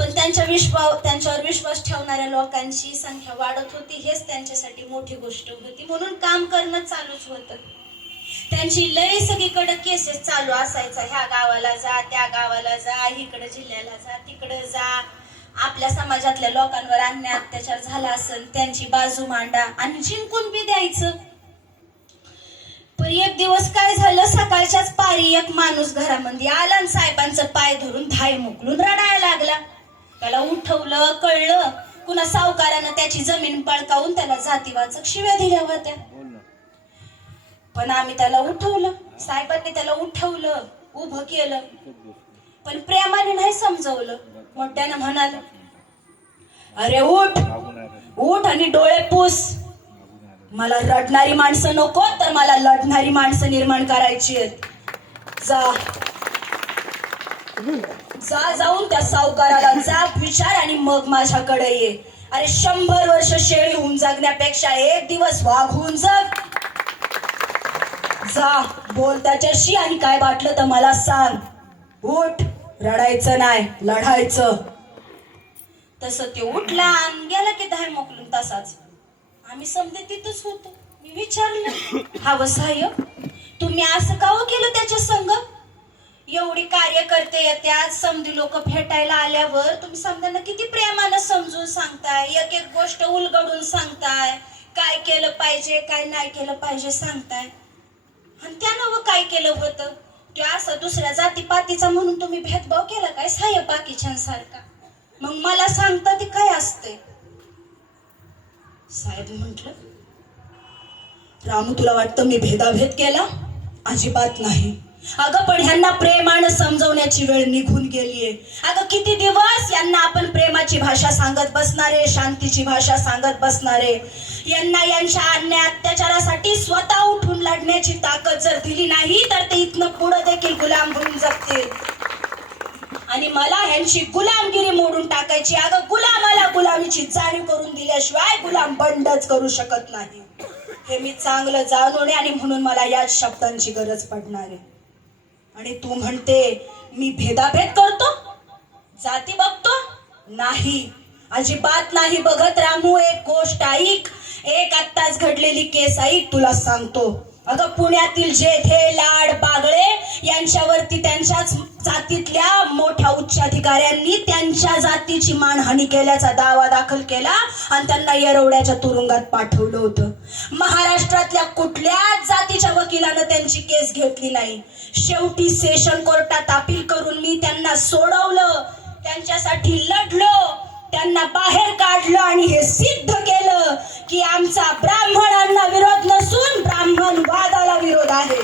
पण त्यांच्यावर विश्वास ठेवणाऱ्या लोकांची संख्या वाढत होती, हेच त्यांच्यासाठी मोठी गोष्ट होती. म्हणून काम करणं चालूच होतं. त्यांची लय सगळीकडे केसेस चालू असायचा, ह्या गावाला जा, त्या गावाला जा, इकडे जिल्ह्याला जा, तिकडे जा. आपल्या समाजातल्या लोकांवर अन्याय अत्याचार झाला असेल त्यांची बाजू मांडा आणि जिंकून बी द्यायचं. पण एक दिवस काय झालं, सकाळच्याच पारी एक माणूस घरामध्ये आला आणि साहेबांचं पाय धरून धाय मोकलून रडायला लागला. त्याला उठवलं, कळलं कुणा सावकारानं त्याची जमीन बळकावून त्याला जातीवाचक शिव्या दिल्या होत्या. पण आम्ही त्याला उठवलं, साहेबांनी त्याला उठवलं, उभं केलं, पण प्रेमाने नाही समजवलं. मोठ्यानं म्हणाल, अरे उठ उठ आणि डोळे पुस. मला रडणारी माणसं नको, तर मला लढणारी माणसं निर्माण करायची आहेत. जाऊन त्या सावकाराला जाब विचार आणि मग माझ्याकडे ये. अरे 100 वर्ष शेळी होऊन जगण्यापेक्षा एक दिवस वाघ होऊन जग. जा, बोल त्याच्याशी आणि काय वाटलं तर मला सांग. उठ, रडायचं नाही, लढायचं. तसं ते उठला आणि गेला की धाय मोकलून. तसाच आम्ही समजे तिथंच होतो. मी विचारलं, हा साहेब तुम्ही असं का केलं त्याच्या संग? एवढी कार्यकर्ते येत्यात, समधी लोक भेटायला आल्यावर तुम्ही समजांना किती प्रेमानं समजून सांगताय, एक एक गोष्ट उलगडून सांगताय, काय केलं पाहिजे काय नाही केलं पाहिजे सांगताय. आणि त्यानं काय केलं होतं ते असं दुसऱ्या जातीपातीचा म्हणून तुम्ही भेदभाव केला काय साहेब बाकीच्यांसारखा? मग मला सांगता ते काय असते? साहेब म्हटलं, रामू तुला वाटतं मी भेदाभेद केला? अजिबात नाही. अगं पण ह्यांना प्रेमानं समजवण्याची वेळ निघून गेलीये. अगं किती दिवस यांना आपण प्रेमाची भाषा सांगत बसणारे, शांतीची भाषा सांगत बसणारे. यांना यांच्या अन्याय अत्याचारासाठी स्वतः उठून लढण्याची ताकद जर दिली नाही तर ते इथनं पुढे देखील गुलाम होऊन जगतील. आणि मला ह्यांची गुलामगिरी मोडून टाकायची. अगं गुलामाला गुलामीची जाणीव करून दिल्याशिवाय गुलाम बंडच करू शकत नाही, हे मी चांगलं जाणून आहे. आणि म्हणून मला याच शब्दांची गरज पडणार आहे. आणि तू म्हणते मी भेदाभेद करतो, जाती बघतो? नाही, अजिबात नाही बघत. रामू एक गोष्ट ऐक, एक आत्ताच घडलेली केस ऐक, तुला सांगतो. अगं पुण्यातील जेठे लाड बागळे यांच्यावरती त्यांच्याच जातीतल्या मोठ्या उच्चाधिकाऱ्यांनी त्यांच्या जातीची मानहानी केल्याचा दावा दाखल केला आणि त्यांना येरवड्याच्या तुरुंगात पाठवलं होतं. महाराष्ट्रातल्या कुठल्याच जातीच्या वकिलानं त्यांची केस घेतली नाही. शेवटी सेशन कोर्टात अपील करून मी त्यांना सोडवलं, त्यांच्यासाठी लढलो, त्यांना बाहेर काढलं आणि हे सिद्ध केलं की आमचा ब्राह्मणांना विरोध नसून ब्राह्मणवादाला विरोध आहे.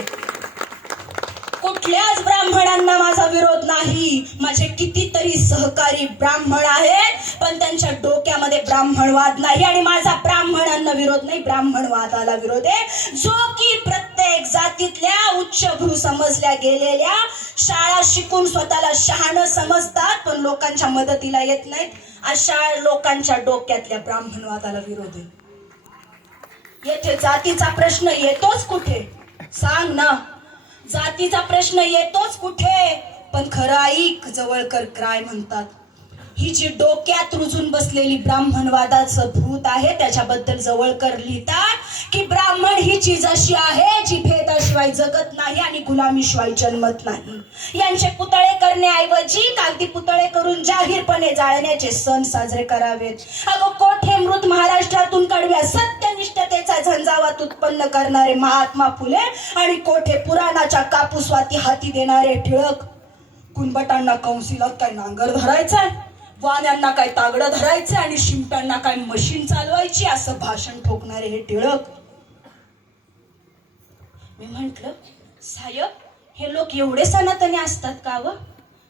कुठल्याच ब्राह्मणांना माझा विरोध नाही. माझे कितीतरी सहकारी ब्राह्मण आहेत पण त्यांच्या डोक्यामध्ये ब्राह्मणवाद नाही. आणि माझा ब्राह्मणांना विरोध नाही, ब्राह्मणवादाला विरोध आहे, जो की प्रत्येक जातीतल्या उच्चभ्रू समजल्या गेलेल्या, शाळा शिकून स्वतःला शहाणं समजतात पण लोकांच्या मदतीला येत नाहीत, अशा लोकांच्या डोक्यातल्या ब्राह्मणवादाला विरोध आहे. येथे जातीचा प्रश्न येतोच कुठे? सांग ना, जातीचा प्रश्न येतोच कुठे? पण खरं ऐक, जवळकर काय म्हणतात. ही जी डोक्यात रुजून बसलेली ब्राह्मणवादाचं भूत आहे त्याच्याबद्दल जवळकर लिहितात की ब्राह्मण ही चीज अशी आहे जी भेदाशिवाय जगत नाही आणि गुलामीशिवाय जन्मत नाही. यांचे पुतळे करण्याऐवजी कागदी पुतळे करून जाहीरपणे जाळण्याचे सण साजरे करावेत. अगं कोठे मृत महाराष्ट्रातून कडव्या सत्यनिष्ठतेचा झंझावात उत्पन्न करणारे महात्मा फुले आणि कोठे पुराणाच्या कापूसवाती हाती देणारे टिळक. कुंभटांना कौन्सिलात काय नांगर धरायचाय, वाण्यांना काय तागडं धरायचं आणि शिंप्यांना काय मशीन चालवायची असं भाषण ठोकणारे हे टिळक. मी म्हंटल, साहेब हे लोक एवढे सनातनी असतात का व?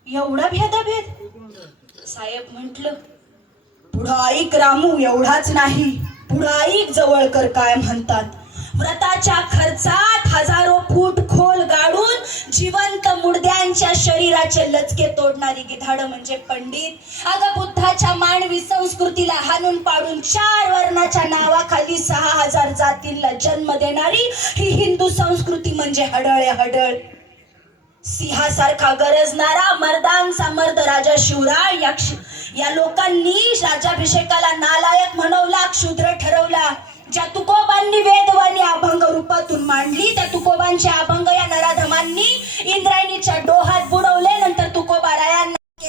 एवढा भेदाभेद? साहेब म्हंटल, पुढं ऐक रामू, एवढाच नाही, पुढं ऐक जवळकर काय म्हणतात. व्रताच्या खर्चात हजारो फूट खोल गाडून जिवंत मुडद्यांच्या शरीराचे लचके तोडणारी गिधाड म्हणजे पंडित. अगं बुद्धाच्या मानवी संस्कृतीला हाणून पाडून 4 वर्णाच्या नावाखाली 6000 जातींना जन्म देणारी ही हिंदू संस्कृती म्हणजे हडळे हडळ. सिंहासारखा गरजणारा मर्दांचा मर्द राजा शिवराय या लोकांनी राज्याभिषेकाला नालायक म्हणवला, क्षुद्र ठरवला. ज्या तुकोबांनी वेदवाणी अभंग रूपातून मांडली, त्या तुकोबांचे अभंग या नराधमांनी इंद्रायणीच्या डोहात बुडवून